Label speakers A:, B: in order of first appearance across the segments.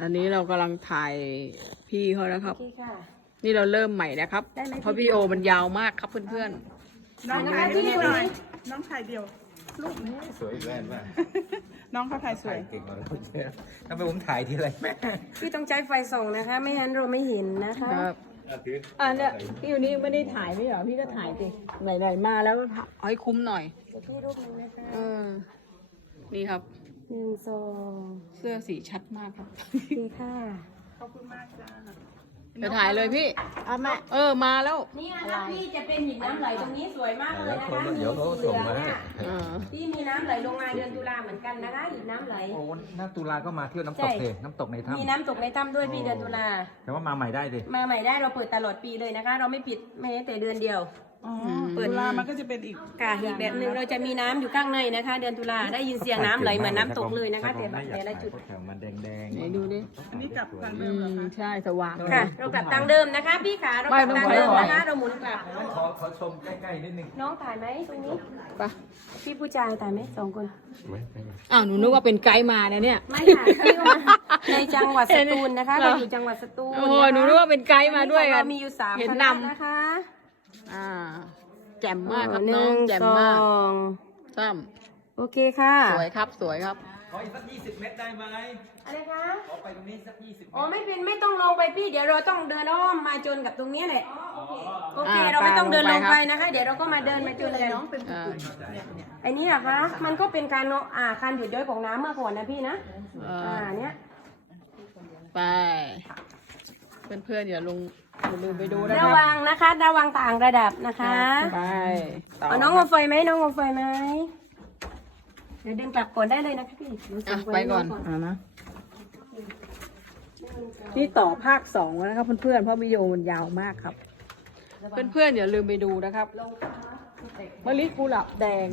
A: อันนี้เรากำลังถ่ายพี่เขานะครับ
B: โอเคค่ะ
A: นี่เราเริ่มใหม่นะครับ
B: ได้ไหม
A: เพราะวิดีโอมันยาวมากครับเพื่อน
C: น้องถ่ายนิดหน่อยน้องถ่ายเดียว
D: สวยแว่นมาก
C: น้องเขาถ่ายสวย
D: เก่งกว่าเราเยอะทำไมผมถ่ายทีไรแม่
B: พี่ต้องใช้ไฟส่องนะคะ ไม่งั้นเราไม่เห็นนะคะ
A: ๆครับเนี่ยพี่อยู่นี่ไม่ได้ถ่ายไม่เหรอพี่ก็ถ่ายสิไหนๆมาแล้วก็เอาให้คุ้มหน่อย
B: เดี๋ยวพี่รูปหนึงนะคะ
A: นี่ครับ
B: 1 2
A: เสื้อสีชัดมากครับ
B: โอเคค่ะ
C: ขอบคุณมากจ้า
A: เดี๋ยวถ่ายเลยพี่มาแล้ว
B: นี่นะคะพี่จะเป็นหินน้ำไหลตรงนี้สวยมากเลยนะคะ
D: เดี๋ยวเขาส่งมาให้
B: ที่มีน้ำไหลลงมาเดือนตุลาเหมือนกันนะคะหินน้ำไหล
D: โอ้น้ำตุลาก็มาเที่ยวน้ำตกเลยน้ำตกในถ้ำ
B: มีน้ำตกในถ้ำด้วยพี่เดือนตุลา
D: แต่ว่ามาใหม่ได้ดิ
B: มาใหม่ได้เราเปิดตลอดปีเลยนะคะ เราไม่ปิดแม้แต่เดือนเดียว
C: อ๋อตุลามันก็จะเป็นอีก
B: ค่ะอีกแบบหนึ่งเราจะมีน้ำอยู่ข้างในนะคะ เดือนตุลาได้ยินเสียงน้ำไหลเหมือนน้ำตกเลยนะคะแต่ละจุด
D: แถวมันแดง
A: ไหนดูดิ
C: อันนี้กลับทางเดิมเหรอคะ
A: ใช่สว่าง
B: ค่ะ เรากลับทางเดิมนะคะ พี่ขาเรากลับทางเดิมนะคะเราหมุนกลับ
D: ขอชมใกล้ๆนิดนึง
B: น้องถ่ายไหมตรงนี้
A: ปะ
B: พี่ผู้ชายถ่ายไหม2 คน
A: อ้าวหนูนึกว่าเป็นไกด์มานะเนี่ย
B: ไม่ค่ะพี่ก็มาในจังหวัดสตูลนะคะ เราอยู่จังหวัดสตูล
A: โอ้หนูนึกว่าเป็นไกด์มาด้วยกัน
B: เรามีอยู่3
A: เห็น
B: ค
A: น
B: ณะนะคะ
A: แจ่มมากครับน้องแจ่มมาก
B: 1
A: ซ้
B: 2โอเคค่ะ
A: ำสวยครับสวยครับ
D: ขออีกสัก20 เมตรได้ไหม
B: อะไรคะ
D: ขอไปตรงนี้สัก20 เม
B: อ๋อ
D: ตร
B: ไม่ต้องลงไปพี่เดี๋ยวเราต้องเดินอ้อมมาจนกับตรงนี้แหละโอเค
A: อ่า
B: เราไม่ต้องเดินลง
A: ไป
B: ไป
A: ครับ
B: นะคะ เดี๋ยวเราก็มาเดินมาจนกัน ไอ้นี่เหรอคะ มันก็เป็นการการหยุดย่อยของน้ำเมื่อก่อนนะพี่นะ เนี้ย
A: ไป เพื่อนๆอย่าลืมไปดูนะค
B: ระ
A: รับ
B: วังนะคะ ระวังต่างระดับนะคะ
A: ไปต่อ
B: เอาน้องเอาไฟไหมน้องเอาไฟไหมเดี๋ยวเดินกลับก่อนได้เลยนะคะพี่เดี๋ยวส่งฟ
A: ไปก่อนนะนี่ต่อภาค2แล้วนะครับเพื่อนๆเพราะวิดีโอมันยาวมากครับ เพื่อนๆอย่าลืมไปดูนะครับมะลิกุหลาบแดง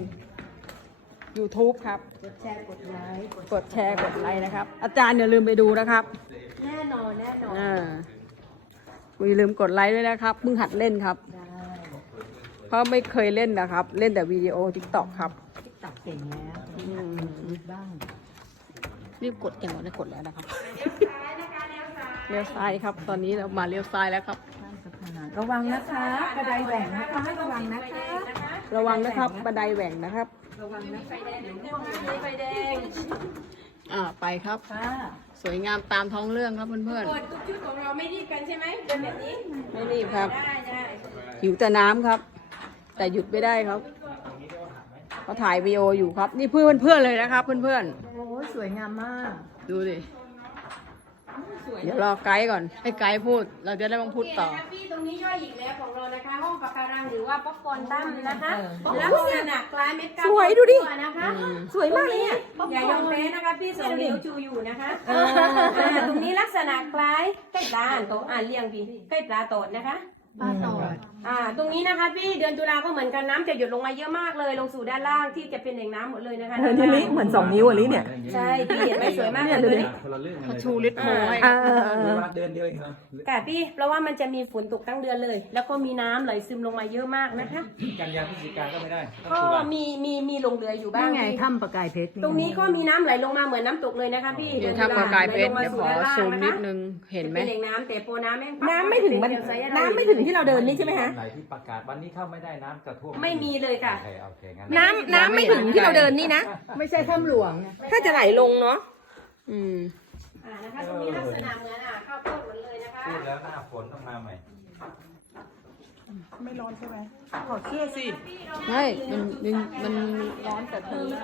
A: YouTube ครับ
B: กดแชร์กดไลค์
A: กดแชร์กดไลค์นะครับ อาจารย์อย่าลืมไปดูนะครับ
B: แน่นอนแน่นอน
A: อย่าลืมกดไลค์ด้วยนะครับเพิ่งหัดเล่นครับ
B: ได้
A: เพราะไม่เคยเล่นนะครับ เล่นแต่วิดีโอ TikTok ครับ
B: ตัดเก่งแล้ว
A: บ้างรีบกดกันหมดได้กดแล้วนะครับ
B: เลี้ยวซ้ายนะคะเลี้ยวซ้าย
A: เลี้ยวซ้ายครับ ตอนนี้เรามาเลี้ยวซ้ายแล้วครับ
B: ระวังนะคะกระไดแหว่งนะคะให้ระวังนะคะ
A: ระวังนะครับบันไดแหว่งนะครับ
B: ระวังนะไฟแดงเดี๋ยวม่วงนะไฟแดง
A: ไปครับ
B: ค่ะ
A: สวยงามตามท้องเรื่องครับเพื่อน
B: กดทุกชุดของเราไม่รีบกันใช่ไหมเป็นแบบนี้
A: ๆไม่รีบครับ
B: ได้
A: หิวแต่น้ำครับ แต่หยุดไม่ได้ครับเขาถ่ายวีดีโออยู่ครับ นี่เพื่อนๆเลยนะครับ เพื่อน
B: โอ้สวยงามมาก
A: ๆดูดิเดี๋ยวรอไกด์ก่อนให้ไกด์พูด เราจะได้มาพูดต่อ
B: พี่ตรงนี้ย่อยอีกแล้วของเรานะคะ ห้องปะการังหรือว่าป๊อปคอร์นตั้มนะคะลักษณะคล้ายเม็ดกา
A: สวยดูดิ
B: นะคะ
A: สวยมากเลยเนี่ย
B: อย่ายอมแพ้นะคะพี่สองนิ้วชูอยู่นะคะตรงนี้ลักษณะคล้ายใกล้ปลาโตเลี้ยงพี่ใกล้ปลาโตดนะคะปลาโตดตรงนี้นะคะพี่เดือนตุลาก็เหมือนกันน้ำจะหยดลงมาเยอะมากเลยลงสู่ด้านล่างที่จะเป็นแหล่งน้ำหมดเลยนะคะ
A: นี่ลิเหมือน2 นิ้วอ่ะลิเนี่ย
B: ใช่พี่เห็นไหมสวยมากเลย
A: ดูดิ
D: คนละเรื่อง
A: เขาชูลิตโพให้
D: เวลาเดินเดียวเองครับ
B: ค่ะพี่เพราะว่ามันจะมีฝนตกทั้งเดือนเลย แล้วก็มีน้ำไหลซึมลงมาเยอะมากนะคะ
D: กันยาพฤศจิกาก็ไม่ได้
B: ก็มีลงเรืออยู่บ้างพี่
A: ถ้ำประกายเพชร
B: ตรงนี้ก็มีน้ำไหลลงมาเหมือนน้ำตกเลยนะคะพี่
A: เดี๋ยวถ้ำประกายเพชรเดี๋ยวขอซูมนิดนึงเห็นไหม
B: เป็นแหล่งน้ำแต่โปรน้ำ
A: น้ำไม่ถึงที่เราเดินนี่ใช่ไหมฮะ
D: ไหนที่ประกาศวันนี้เข้าไม่ได้น้ำจะท่วม
B: ไม่มีเลยค่ะ
D: โอเคงั้น
A: น้ำไม่ถึงที่เราเดินนี่นะ ไม่ใช่ถ้ำหลวง ถ้าจะไหลลงเนาะ
B: นะคะตรงนี้ลักษณะเหมือนข้าวโพดหมดเลยนะคะ
D: พูดแล้วหน้าฝนต้องมาใหม่
C: ไม่ร้อนใช่ไหม
B: ขอเชื่อสิ
A: ไม่มันร้อนแต่เธอ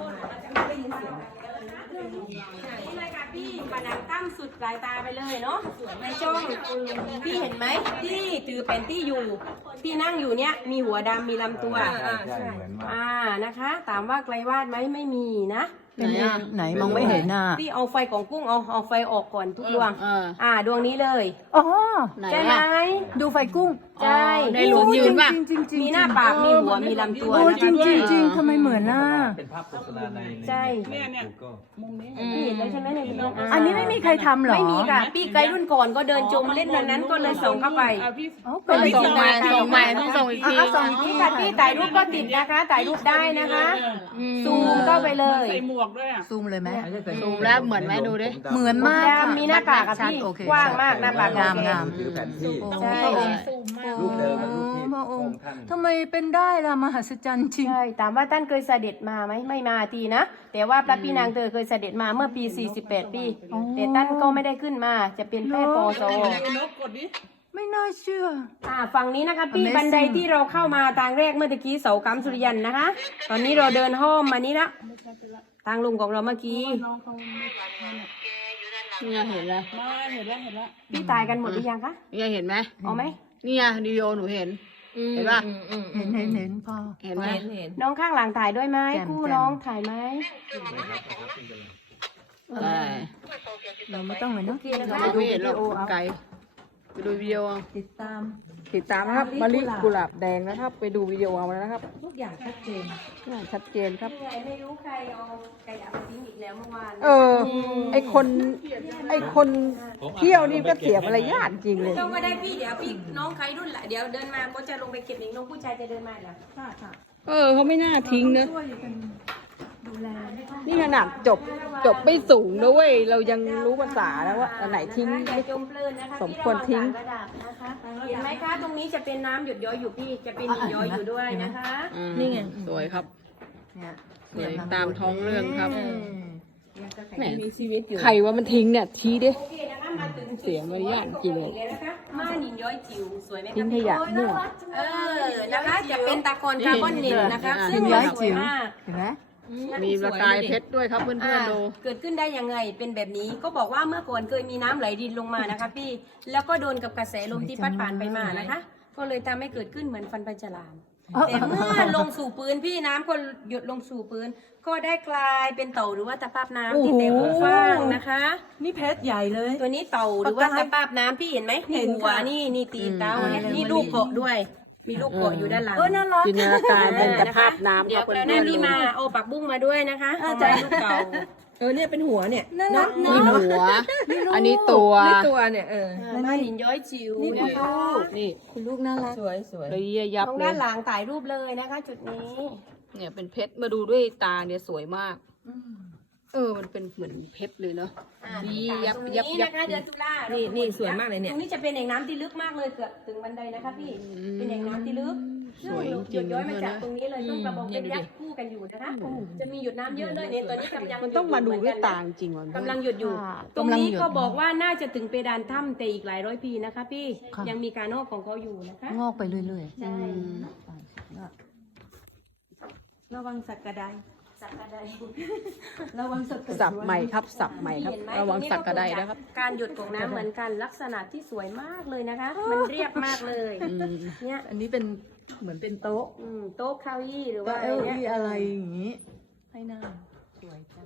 B: นี่เลยค่ะพี่ผนังตั้มสุดปลายตาไปเลยเนาะในช่องพี่เห็นไหมที่ถือเป็นที่อยู่ที่นั่งอยู่เนี้ยมีหัวดำมีลำตัว
D: ใช่เหมือนมาก
B: นะคะถามว่าไกลวาดไหมไม่มีนะ
A: ไหนมองไม่เห็นอ่ะ
B: พี่เอาไฟของกุ้งเอาไฟออกก่อนทุกดวงดวงนี้เลย
A: อ๋อ
B: ใช่ไหม
A: ดูไฟกุ้ง
B: ใช่
A: ในหลวงยืนป่ะ
B: มีหน้าปากมีหัวมีลำตัว
A: โอ้
B: นะคะ
A: จริง
B: พี่
A: จริงทำไมเหมือนน่ะ
D: เป็นภาพโฆษณาใน
B: ใช่
C: เนี่ย
D: ก็
C: มุมนี้
B: พี่เห็นแล้วใช่ไหมในนี้
A: อันนี้ไม่มีใครทำหรอ
B: ไม่มีค่ะพี่ไกด์รุ่นก่อนก็เดินจมเล่นวันนั้นก็เลยส่งเข้าไป
C: พี่
A: เป็นส่งมาต้องส่งอีกที
B: ส่งอีกทีค่ะพี่ถ่ายรูปก็ติดนะคะถ่ายรูปได้นะคะ ซูมเข้าไปเลย
C: ใส่หมวกด้วยอ่ะ
E: ซูมเลยไหม
A: ดูแล้วเหมือนไหมดูดิ
E: เหมือนมาก
B: ดำมีหน้ากากอะ
E: ชัด
B: พี่
E: โอเค
B: กว้างมากหน้าปาก
E: งาม
B: โอเค
E: งาม
D: ถือแผนที่
B: ใช่
E: พระองค์
D: รูปเดิมกับรูปที่
E: พระองค์
D: ท่าน
E: ทำไมเป็นได้ล่ะมหัศจรรย์จริง
B: ใช่ถามว่าท่านเคยเสด็จมาไหมไม่มาทีนะ แต่ว่าพระพี่นางเธอเคยเสด็จมาเมื่อปี 48 ปี แต่ท่านก็ไม่ได้ขึ้นมาจะเป็นแพทย์ปส
C: นกกดดิ
E: ไม่น่าเชื่อ
B: ฝั่งนี้นะคะพี่
E: Amazing
B: บันไดที่เราเข้ามาทางแรกเมื่อตะกี้เสากำสุริยันนะคะ ตอนนี้เราเดินห้อมมานี้ละทางลงของเราเมื่อกี้
C: น้องเขาไม่รักมันอะ
A: เนี่ยเห็นแล้ว
C: มาเห็นแล้วเห็นแล้ว
B: พี่ตายกันหมดหรือยังคะ
A: เนี่ยเห็นไหม
B: เอาไหม
A: เนี่ยวิดีโอหนูเห็น เห็นป่ะ
E: เห็นพ่อ
A: เห็นไหม
B: น้องข้างหลังถ่ายด้วยไหม
E: แจ่ม
B: คู่
E: แจ่ม
B: น้องถ่ายไหม
A: ใช่
E: เราไม่ต้องเลยเนาะ
B: โอเคนะ
A: เรา
B: คะ
A: ไม่เห็นหรอกไกลไปดูวิดีโอเอา
E: ติดตาม
A: ติดตามนะครับมะลิกุหลาบแดงนะครับ ไปดูวิดีโอเอาแล้วนะครับ
E: ทุกอย่างชัดเจน
A: ชัดเจนครับ
B: ไม่รู้ใครเอาขยะมาทิ้งอีกแล้วเมื่อวาน
A: เออ ไอคนเที่ยวนี่ก็เสียมารยาทจริงเลย
B: ต้องก็ได้พี่เดี๋ยวพี่น้องใครรุ่นละเดี๋ยวเดินมาก็จะลงไปเก็บเองน้องผู้ชายจะเดินมาเหรอ
A: เออเขาไม่น่าทิ้งเนอะนี่ขนาดจบไม่สูงนะเว้ย เรายังรู้ภาษาแล้วว่าอันไหนทิ้ง
B: อย่าจมเพลินนะคะ
A: สมควรทิ้ง
B: พี่ระวัต่าระดับนะคะเห็นไหมคะตรงนี้จะเป็นน้ำหยดย้อยอยู่พี่จะเป็นหยดย้อยอยู่ด้วยนะคะ
A: นี่ไงสวยครับ
E: เนี่ย
A: สวยตามท้องเรื่องครับ
E: เออ
A: แหมใครว่ามันทิ้งเนี่ยทีเด้
B: โอเคนะคะมาถึง
A: เสียมารยาทจริงเลย
B: นะคะม่านหินย้อยจิ๋วสวยไหมคะ
A: ทิ้งขยะมั่ว
B: เออนะคะจะเป็นตะกอนคาร์บอนเนตนะคะ
A: นี่
B: ซึ่ง
E: ย้อย
B: สว
E: จิ๋ว
B: มาก
E: เห็นไหม
A: มีประกายเพชรด้วยครับเพื่อนๆดู
B: เกิดขึ้นได้ยังไงเป็นแบบนี้ก็บอกว่าเมื่อก่อนเคยมีน้ำไหลดินลงมานะคะพี่แล้วก็โดนกับกระแสลมที่พัดผ่านไปมานะคะ ก็เลยทำให้เกิดขึ้นเหมือนฟันปลาฉลาม แต่เมื่อลงสู่พื้นพี่น้ำก็หยดลงสู่พื้น ก็ได้กลายเป็นเต่าหรือว่าตะภาพน้ำที่แตกกว้างนะคะ
E: นี่เพชรใหญ่เลย
B: ตัวนี้เต่าหรือว่าตะภาพน้ำพี่เห็นไหมนี่หัวนี่ตีนเต่าเนี่ยนี่ลูกเกาะด้วย มีลูกเกาะอยู่ด้านหลัง
E: น่ารัก
A: จินตนาการเป็นตะภาพน้ำค
B: เดี๋ย
A: รั
B: ว
A: บเพื่
B: เรา
A: อน
B: ได้
A: ๆ
B: พี่
A: ดู
B: มาเอาปักบุ้งมาด้วยนะคะเอาใจลูกเต่า
F: เนี่ยเป็นหัวเนี่ย
E: น่ารัก
A: มี
E: เนาะ
A: หัว อันนี้ตัว
F: นี่ตัวเนี่ย
B: ม่านหินย้อยจิ๋วนะคะ
A: นี่
E: คุณลูกน่ารัก
F: สวยสวย
A: เลยเยียยับ
B: ตรง
A: เล
B: ด้าย นหลังถ่ายรูปเลยนะคะ จุดนี้
A: เนี่ยเป็นเพชรมาดูด้วยตาเนี่ยสวยมาก มันเป็นเหมือนเพชรเลยเนาะ นี่ยับ
B: ตรง
A: ยับ
B: นี้
A: ยับ
B: นะคะเดือนตุลา
F: นี่
B: นี่
F: นี่สวยมากเลยเนี่ย
B: ตรงนี้จะเป็นแอ่งน้ำที่ลึกมากเลยเกือบถึงบันไดนะคะพี่ เป็นแอ่งน้ำที่ลึก
A: สวยจ
B: หย
A: ริง
B: ดย้อย
A: ๆ
B: มา
A: เลย
B: จาก
A: นะ
B: ตรงนี้เลยต้องกระบอกเป็นยักษ์คู่กันอยู่นะคะ จะมีหยดน้ำเยอะเลยเนี่ยตอนนี้กำลัง
A: มันต้องมาดูด้วยตาจริงๆว่ะ
B: กำลังหยดอยู่
E: ค่ะ
B: ตรงนี้
E: กำลังหยด
B: ก็บอกว่าน่าจะถึงเพดานถ้ำแต่อีกหลายร้อยปีนะคะพี่
E: ค่ะ
B: ยังมีการนอกของเขาอยู่นะคะ
E: งอกไปเรื่อย
B: ใช่
F: ระวังสักกระได
B: สักกระได
F: ระวังสักกระได
A: สับใหม่ครับ สับใหม่ครับ
B: เห็นไหม
A: ระวังสักกระไดนะครับ
B: การหยดของน้ำเหมือนกันลักษณะที่สวยมากเลยนะคะ มันเรียบมากเลย เนี่ย
E: อันนี้เป็นเหมือนเป็นโต๊ะ
B: โต๊ะเก้าอี้หรือ
E: ก็
B: ว่า
E: เอ
B: อะไร
E: ล
B: เนี่ย
E: อะไรอย่างนี้ ให้หน้าสวยจัง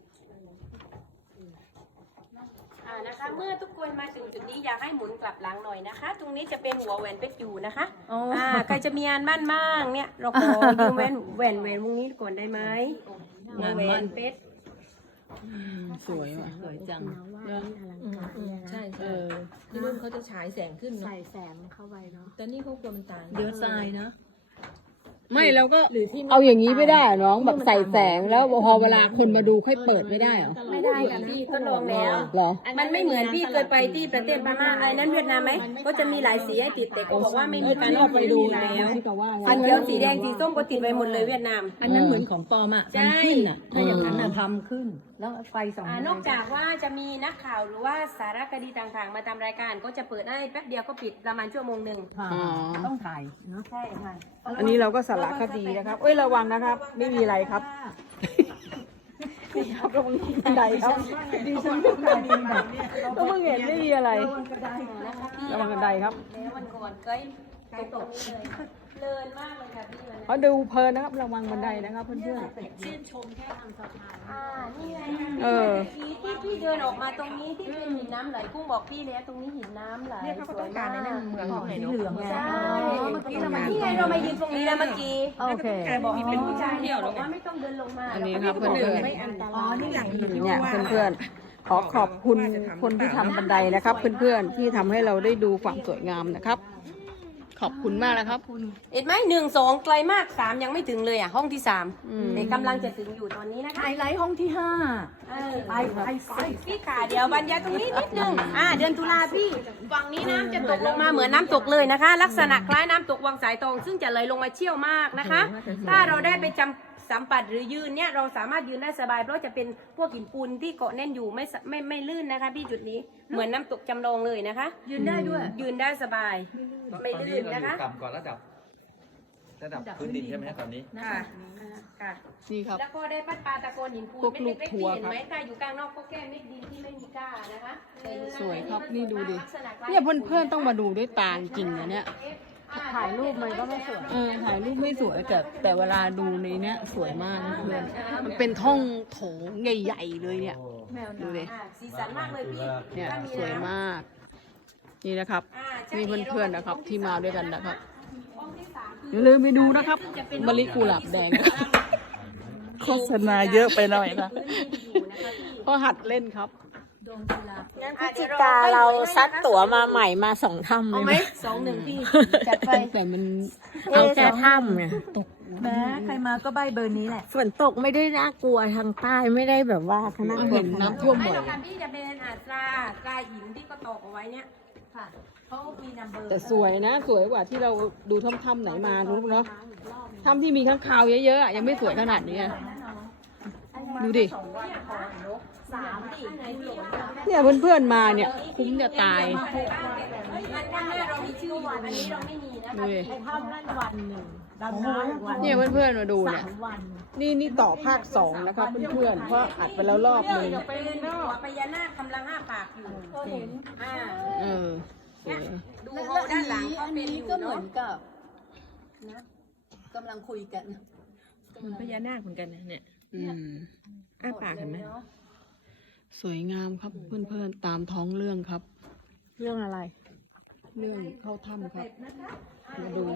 B: นะคะเมื่อทุกคนมาถึงจุดนี้อยากให้หมุนกลับหลังหน่อยนะคะ ตรงนี้จะเป็นหัวแหวนเพชรอยู่นะคะ
E: อ๋อ
B: ใครจะมีงานบ้านบ้างเนี่ยเราขอยืมแหวนวงนี้ก่อนได้ไหมหัวแหวนเพชร
A: สวยว่ะ
E: สวยจัง
F: ใช่
A: เอ
F: ใช่
A: อ
F: ที่นู่นเขาจะฉายแสงขึ้นเนาะ
B: ใส่แสงเข้าไปเนาะ
F: แต่นี่เขากลัวมันตาย
E: เดี๋ยวทรายนะ
A: ไม่เราก็
E: หรือที่
A: เอาอย่างนี้ไม่ได้เหรอน้องแบบใส่แสงแล้วพอเวลาคนมาดูค่อยเปิดไม่ได้เหรอ
B: ไม่ได้ค่ะพี่ทดลองแล้ว
A: เหรอ
B: มันไม่เหมือนพี่เคยไปที่ประเทศพม่าไอ้นั้นเวียดนามไหมก็จะมีหลายสีให้ติดแต่ก็บอกว่าไม่มีการออกไปดูแล้วอันเดียวสีแดงสีส้มก็ติดไปหมดเลยเวียดนาม
E: อันนั้นเหมือนของปลอมอ่ะ
B: ใช่
E: มันขึ้นอ่ะ ถ้าอย่างนั้นอ่ะทำขึ้น แล้วไฟสอง
B: นอกจากว่าจะมีนักข่าวหรือว่าสารคดีต่างๆ มาทำรายการก็จะเปิดให้แป๊บเดียวก็ปิดประมาณชั่วโมงหนึ่ง
E: ค่ะ
A: อ๋อ
E: ต้องถ่ายเนาะ
B: ใช่ค่ะ
A: อันนี้เราก็สารคดีนะครับ เอ้ยระวังนะครับ ไม่มีอะไรครับนี่ครับระวังบันไดครับดิฉันก็เพิ่งเห็นไม่มีอะไร ระวังบันไดครับ
B: แล้ววันก่อนเคยตกนี้เลยเพลินมากเลยค่ะพี่วันนั้น
A: เขาดูเพลินนะครับ ระวังบันไดนะครับเพื่อน
B: นี่ไง
A: เออ
B: ที่พี่เดินออกมาตรงนี้ที่เป็นหินน้ำไหลกุ้งบอกพี่แล้วตรงนี้หินน้ำไหล
F: เนี่ยเขาก็ต้องการในนั้นเมืองของไหน
E: สี
F: เนาะ
E: เหลืองไง
B: ใช่
E: เมื่อกี้เรามา
B: นี่ไงเรามายืนตรงนี้แล้วเมื่อกี้
E: โอเค
F: บอกให้เป็น
B: ผู้
F: ผู้
B: ชา
F: ชาย ย
B: เดี
F: เที่
B: ย
F: ยว ว
B: บ
F: แล้
B: อ
F: ว
B: กว่าไม่ต้องเดินลงมา
A: ๆ อันนี้ครับเพื่อน
F: ไม่อันตราย
C: นี่หลังหิน
A: ๆเนี่ยเพื่อนๆขอขอบคุณคนที่ทำบันไดนะครับ เพื่อนๆที่ทำให้เราได้ดูความสวยงามนะครับขอบคุณมากนะครับ
B: เห็นไหม1 2ไกลมาก3ยังไม่ถึงเลยอ่ะห้องที่3แต่กำลังจะถึงอยู่ตอนนี้นะคะ
E: ไฮไลท์ห้องที่
B: พี่ขาเดี๋ยวบรรยายตรงนี้นิดนึงเดือนตุลาพี่ฝั่งนี้น้ำจะตกลงมาเหมือนน้ำตกเลยนะคะ ลักษณะคล้ายน้ำตกวังสายทองซึ่งจะไหลลงมาเชี่ยวมากนะคะ ถ้าเราได้ไปสัมผัสหรือยืนเนี่ยเราสามารถยืนได้สบายเพราะจะเป็นพวกหินปูนที่เกาะแน่นอยู่ไม่ลื่นนะคะพี่จุดนี้เหมือนน้ำตกจำลองเลยนะคะ
E: ยืนได้ด้วย
B: ยืนได้สบายไม่
D: ตอน
B: ลื่
D: นี้
B: น
D: เรา
B: นะ
D: อยู่
B: คะ
D: ต่ำกว่าระดับพื้นดินใช่ไหมฮะตอนนี้
B: ค่ะค่ะ
A: นี่ครับ
B: แล้วก็ได้ปัดปลาตะโกนหินปูน
A: พวกลูก
B: เม็ด
A: ทัวร์
B: เห็น
A: ครับ
B: ไหมถ้าอยู่กลางนอกก็แก้เม็ดดินที่ไม่มีก้านะคะ
A: สวยครับนี่ดูดิ
B: ลักษณะคล้า
A: เนี่ยเพื่อนๆต้องมาดูด้วยตาจริงนะเนี่ย
B: ถ่ายรูปมันก็ไม่สวย
A: ถ่ายรูปไม่สวยแต่เวลาดูในเนี้ยสวยมากเพื่อนมันเป็นท่องโถงใหญ่ๆเลยเนี่ยดูดิ
B: สีสันมากเลยพี่
A: เนี่ย
B: ถ้า
A: สวยมาก นี่นะครับ
B: ใช่
A: นี่เพื่อนๆนะครับที่มาด้วยกันนะครับ
B: ห้องที่3
A: อย่าลืมไปดูนะครับมะลิกุหลาบแดง
C: โฆษณาเยอะไปหน่อยนะ
A: เพราะหัดเล่นครับ
B: พฤศจิกาเราซัดตั๋วมาใหม่มา2 ถ้ำเลยไหม2-1พี่จัดไป
A: แต่มัน
B: เอาแค่ถ้ำเนี่ย
E: แม้ใครมาก็ใบเบอร์นี้แหละ
B: ฝนตกไม่ได้น่ากลัวทางใต้ไม่ได้แบบว่าทางนั้น
A: เห็นน้ำท่วมบ่อย
B: ไม่หรอกค่ะพี่จะเป็นตราหินที่ก็ตอกเอาไว้เนี่ยค่ะเขามีนัมเบอร์
A: แต่สวยนะสวยกว่าที่เราดูถ้ำๆไหนมารู้เนาะถ้ำที่มีข้างคาวเยอะๆอะยังไม่สวยขนาดนี้อะดูดิ
B: 3 ดิ
A: เนี่ยเพื่อนๆมาเนี่ยคุ้มจะตาย
B: ข้างหน้าเรามีชื่อวันอันนี้เราไม่มีนะ
A: ดู
B: คะ
A: ดิ
E: ถ้ำนั่นวันหนึ่งดำน้ำวัน
A: เนี่ยเพื่อนๆมาดูเนี่ย
E: วัน
A: นี่ต่อภาค2นะครับเพื่อนๆเพราะอัดไปแล้วรอบนึง
B: เป็นหัวพญานาคกำลัง5 ปากอยู่อ่า
A: สวย
B: ดูโฮลด้านหลังก็
E: อัน
B: เป็น
E: นี้
B: อยู่
E: ก็เหมื
B: เนาะ
E: อนกับกำลังคุยกัน
F: เหมือนพญานาคเหมือนกันนะเนี่ย อ้าปากเห็นไหม
A: สวยงามครับเพื่อนๆตามท้องเรื่องครับ เรื่องอะไร เรื่องเข้าถ้ำครับมาดู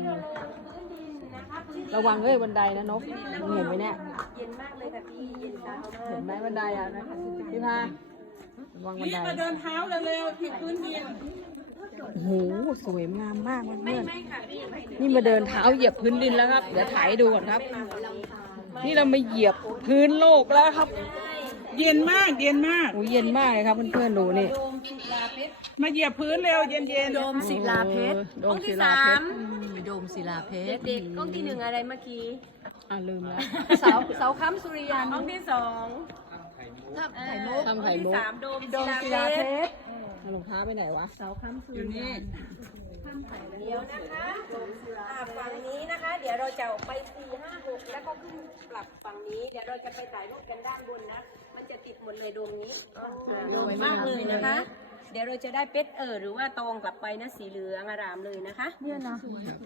A: ระวังบันไดนะนกมึงเห็นไหมเนี่ย
B: เย็นมากเลยค่ะพี่เย็นตาเขา
A: เห็นไหมบันไดอ่ะนะพี่พาระวังบันได
C: มาเดินเท้าเร็วๆที่พื้นดิน
A: โอ้โหสวยงามมากเพื่อน
B: ไม่ค่ะพี่ไม่
A: ๆนี่มาเดินเท้าเหยียบพื้นดินแล้วครับเดี๋ยวถ่ายให้ดูก่อนครับ นี่เรามาเหยียบพื้นโลกแล้วครับ
C: เย็นมากเย็นมาก
A: โอ้เย็นมากเลยครับเพื่อนๆดูนี่
B: โดมศิลาเพชร
C: มาเหยียบพื้นเร็วเย็น
E: โดมศิลาเพชร
A: โด
B: ห้อ
A: ม
B: ง
A: ศิ
B: ที่
A: ลาเพชร
E: โดมศิลาเพชร
B: เด็กๆห้องที่1อะไรเมื่อกี้
A: ลืมแล้ว
E: เสาค้ำสุริยัน
B: ห้องที่2
E: ถ้ำไข่มุก
A: ทำไข่มุก
B: ห้องที่3โดม
E: โดมศิ
B: ศิ
E: ลา
B: ลา
E: เพ
B: เพชร
E: ชร
A: รองเท้าไปไหนวะ
E: เสาค้ำสุ
C: ๆอยู่
E: ริยั
C: นี่
E: น
B: เดี๋ยวนะคะฝั่งนี้นะคะ เดี๋ยวเราจะออกไป4 5 6แล้วก็ขึ้นกลับฝั่งนี้เดี๋ยวเราจะไปถ่ายรูปกันด้านบนนะมันจะติดหมดเลยโดมนี้โดมมากเลยนะคะ เดี๋ยวเราจะได้เป็ดหรือว่าตองกลับไปนะสีเหลืองอารามเลยนะคะ
E: เนี่ยนะ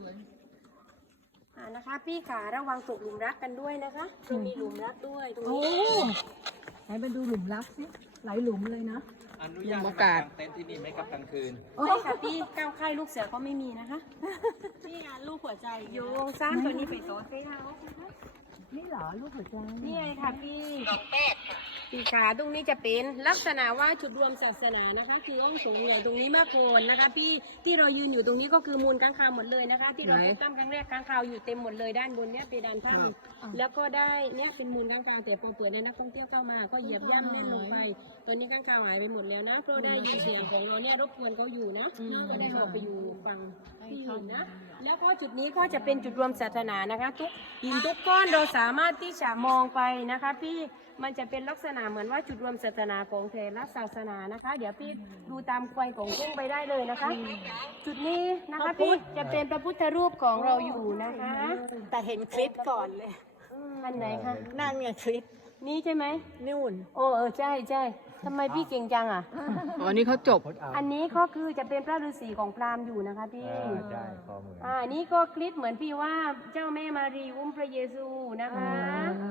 B: นะคะพี่ขาระวังตกหลุมรักกันด้วยนะคะมีหลุมรักด้วยตรง
E: โอ้
B: นี้
E: ไหนไปดูหลุมรักสิหลายหลุมเลยนะ
D: อนุญาตให้มากางเต็นท์ที่นี่ไหมครับกลางคืน
B: ใช่ค่ะพี่ก้าวค่ายลูกเสือก็ไม่มีนะคะนี่ลูกหัวใจโยงสร้างตัวนี้ไปโต๊ะให้เรา
E: นี่เหรอลูกหัวใจ
B: นี่ไงค่ะพี่ปีขาตรงนี้จะเป็นลักษณะว่าจุดรวมศาสนานะคะ คือห้องโถงเหลือตรงนี้เมื่อโคนนะคะพี่ที่เรายืนอยู่ตรงนี้ก็คือมูลค้างคาวหมดเลยนะคะ ที่เราพบตั้งครั้งแรกค้างคาวอยู่เต็มหมดเลยด้านบนเนี้ยเพดานถ้ำแล้วก็ได้เนี่ยเป็นมูลค้างคาวแต่พอเปิดแล้วนักท่องเที่ยวเข้ามาก็เหยียบย่ำแน่นลงไปตอนนี้ค้างคาวหายไปหมดแล้วนะเพราะได้ยินเสียงของเราเนี่ยรบกวนเขาอยู่นะก็ได้ออกไปอยู่ฝั่งที่อื่นนะแล้วก็จุดนี้ก็จะเป็นจุดรวมศาสนานะคะทุกหินทุกก้อนเราสามารถที่จะมองไปนะคะพี่มันจะเป็นลักษณะเหมือนว่าจุดรวมศาสนาของแต่ละศาสนานะคะ เดี๋ยวพี่ดูตามไกวของกุ้งไปได้เลยนะคะ จุดนี้นะคะพี่จะเป็นพระพุทธรูปของเราอยู่นะคะ
E: แต่เห็นคลิปก่อนเลย
B: อันไหนคะ
E: นั่นไงคลิป
B: นี่ใช่ไหม
E: นู่น
B: โอ้ใช่ใช่ทำไมพี่เก่งจังอ่ะ
A: อ๋อนี่เขาจบ
B: อันนี้ก็คือจะเป็นพระฤาษีของพราหมณ์อยู่นะคะพี่
D: ใช่พอเหมือน
B: นี่ก็คลิปเหมือนพี่ว่าเจ้าแม่มารีอุ้มพระเยซูนะคะ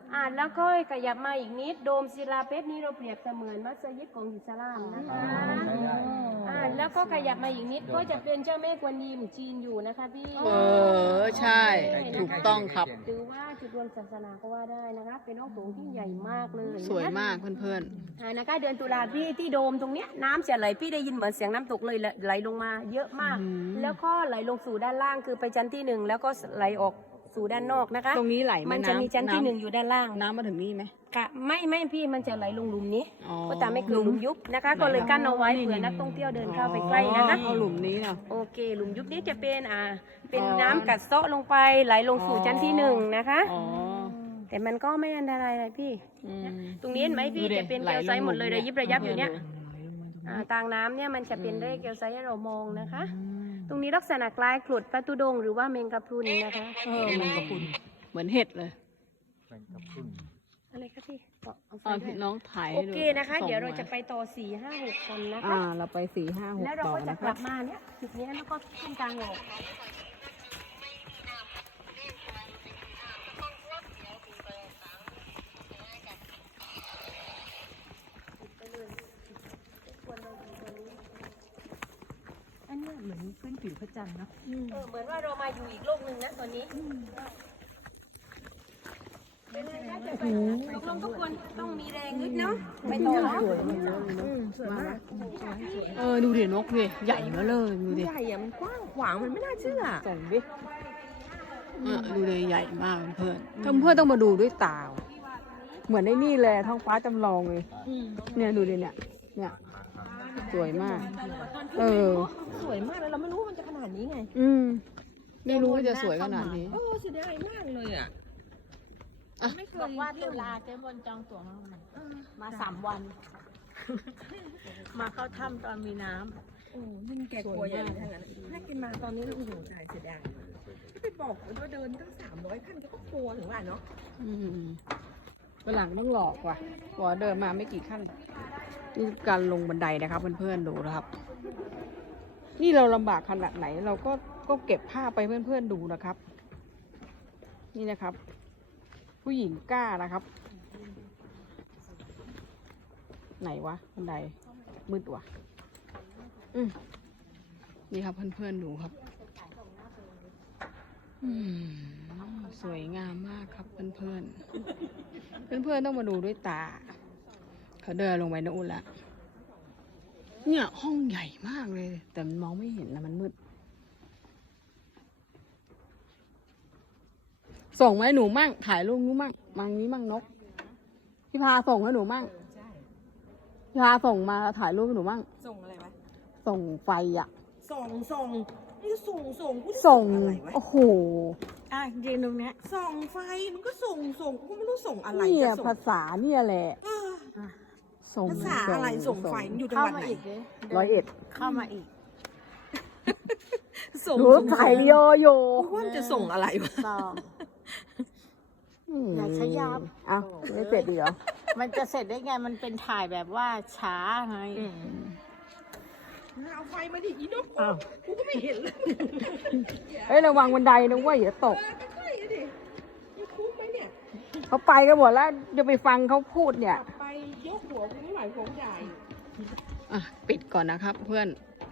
B: แล้วก็ขยับมาอีกนิดโดมศิลาเพชรนี้เราเปรียบเสมือนมัสยิดของอิสลามนะคะแล้วก็ขยับมาอีกนิดก็จะเป็นเจ้าแม่กวนอิมจีนอยู่นะคะพี่
A: ใช่ ถูกต้องครับ
B: หรือว่าจุดรวมศาสนาก็ว่าได้นะคะ เป็นห้องโถงที่ใหญ่มากเลย
A: สวยมากเพื่อน
B: นะคะเดือนตุลาพี่ที่โดมตรงเนี้ยน้ำจะไหลพี่ได้ยินเหมือนเสียงน้ำตกเลยไหลลงมาเยอะมาก แล้วก็ไหลลงสู่ด้านล่างคือไปชั้นที่ 1แล้วก็ไหลออกสู่ด้านนอกนะคะ
A: ๆ ตรงนี้ไหลไห
B: มันจะมีชั้นที่ 1อยู่ด้านล่าง
A: น้ำมาถึงนี่ไหม
B: ค่ะไม่พี่มันจะไหลลงหลุมนี้
A: อ๋อ
B: ก็แต่ไม่คือหลุมยุบนะคะ ก็เลยกั้นเอาไว้เผื่อนักท่องเที่ยวเดินเข้าไปใกล้นะคะ
A: เอาหลุมนี้เนาะ
B: โอเค หลุมยุบนี้จะเป็นเป็นน้ำกัดเซาะลงไปไหลลงสู่ชั้นที่ 1นะคะ
A: อ๋อ
B: แต่มันก็ไม่อันตรายเลยพี่
A: อืม
B: ตรงนี้เห็นไหมพี่
A: ดูดิ
B: จะเป็น
A: ไหล
B: แกวไซด์หมดเลย
A: ลงหลุม
B: ระยิบระยับอยู่เนี่ย
A: เออ
B: ทางน้ำเนี่ยมันจะเป็นเลขแกวไซด์ให้เรามองนะคะ ตรงนี้ลักษณะคล้ายขลุดพระตุดงค์หรือว่าเมงกะพรุนนะคะ
A: แมงกะพรุนเหมือนเห็ดเลย
B: อะไรคะพี่เอาไฟ
A: อ๋อ
B: ด้ว
A: พี่
B: ย
A: น้องถ่าย
B: โอ
A: ให้ดู
B: เคนะคะ
A: ส่ง
B: เดี๋ยวเรา
A: ม
B: จะไปต่อ4 5 6คนนะคะ
A: เราไป4 5
B: แล้ว
A: 6
B: เรา
A: ต่อ
B: ก็จะ
A: นะค
B: ก
A: รั
B: ลั
A: บ
B: บมาเนี่ยจุดเนี้ยแล้วก็ขึ้นกลางออก
E: อันเนี้ยเหมือนพื้นผิวพระจันทร์เนอะ
B: เหมือนว่าเรามาอยู่อีกโลกหนึ่งนะตอนนี้เป็นไงคะจะไปตกลงทุกคนต้องมีแรงนิดเนาะไปต่อเนาะ
F: สวยมาก
A: ดูดินกดิใหญ่มาเลยดูดิ
F: ใหญ่อะมันกว้างขวางมันไม่น่าเชื่อ
A: ส่งดิดูเลยใหญ่มากเพื่อนเพื่อนต้องมาดูด้วยตา เหมือนไอ้นี่เลยท้องฟ้าจำลองเลยเนี่ยดูดิเนี่ยสวยมาก
F: สวยมากแล้วเราไม่รู้ว่ามันจะขนาดนี้ไง
A: ไม่รู้ว่าจะสวยขนาดนี้
F: เสียดายมากเลยอ่ะ ไม่เคย
E: บอกว่าตุลาเจ๊บนจองตั๋วมา3 วัน มาเข้าถ้ำตอนมีน้ำ
F: โอ้ยิ่งแกกลัวอย่างนี้ทั้งนั้นถ้ากินมาตอนนี้แล้วโอ้โหตายเสียดายก็ไปบอกว่าเดินตั้ง300 ขั้นก็กลัวถึงว่าเนาะ
A: วันหลังต้องหลอกว่ะบอกว่าเดินมาไม่กี่ขั้นนี่การลงบันไดนะครับเพื่อนๆดูนะครับ นี่เราลำบากขนาดไหนเราก็เก็บภาพไปเพื่อนๆดูนะครับ นี่นะครับ ผู้หญิงกล้านะครับ ไหนวะบันไดมืดว่ะนี่ครับเพื่อนๆดูครับสวยงามมากครับเพื่อนๆต้องมาดูด้วยตา เขาเดินลงไปนู่นละเนี่ยห้องใหญ่มากเลย แต่มันมองไม่เห็นนะมันมืดส่งมาให้หนูมั่งถ่ายรูปหนูมั่งมังนี้มั่งนกพี่พาส่งให้หนูมั่งพี่พาส่งมาถ่ายรูปให้หนูมั่ง
F: ส่งอะไรวะ
A: ส่งไฟอ่ะ
F: ส่งนี่ส่งกูจะ
A: ส่ง
F: อะไรวะ
A: โอ้โห
E: ยืนตรงเนี้ย
F: ส่องไฟมันก็ส่งกูไม่รู้ส่งอะไร
A: เนี่ย
F: จะส่ง
A: ภาษาเนี่ยแหละส่ง
F: ภาษาอะไรส่งไฟมันอยู่จัง
E: เข้า
F: หวัด
E: มา
F: ไหน
E: อีกเลย
A: 101
E: เข้ามาอีก
F: ส่ง
A: หนูใส่โยโย่
F: กูว่ามันจะส่งอะไรวะ
E: ต่อ อย่าขยับ
A: เอ้าไม่เสร็จดีกเหรอ
E: มันจะเสร็จได้ไง มันเป็นถ่ายแบบว่าช้าไง
F: เอาไฟมาดิอีนกกูก็ไม่เห็นเลย
A: เอ้ยระวังบันไดนะเว่าอย่าตก
F: ก็ใช่อะดิยังคุ้มไหมเนี่ย
A: เขาไปกันหมดแล้วจะไปฟังเขาพูดเนี่ย
F: ไปยกหัวกูไม่ไหวผมใหญ่
A: ปิดก่อนนะครับเพื่อน